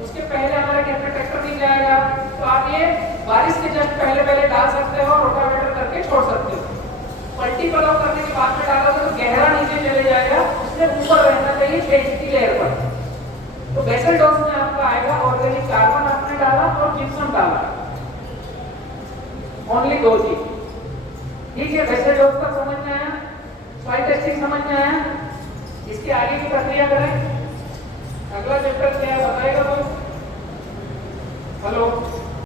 उसके पहले हमारे खेत में ट्रैक्टर नहीं जाएगा, तो आप ये बारिश के जस्ट पहले डाल सकते हो, रोटावेटर करके छोड़ सकते हो। पलटी पलव करने के बाद में डालोगे तो गहरा नीचे चले जाएगा, उसमें ऊपर रहना चाहिए 6 इंच की लेयर पर। तो बेसल डोज में आपका आएगा ऑर्गेनिक कार्बन आपने डाला और जिप्सम डाला, ओनली 2 चीज। ठीक है, बेसल डोज का समझ में आया, सॉइल टेस्टिंग समझ में आया, इसके आगे की प्रक्रिया करें।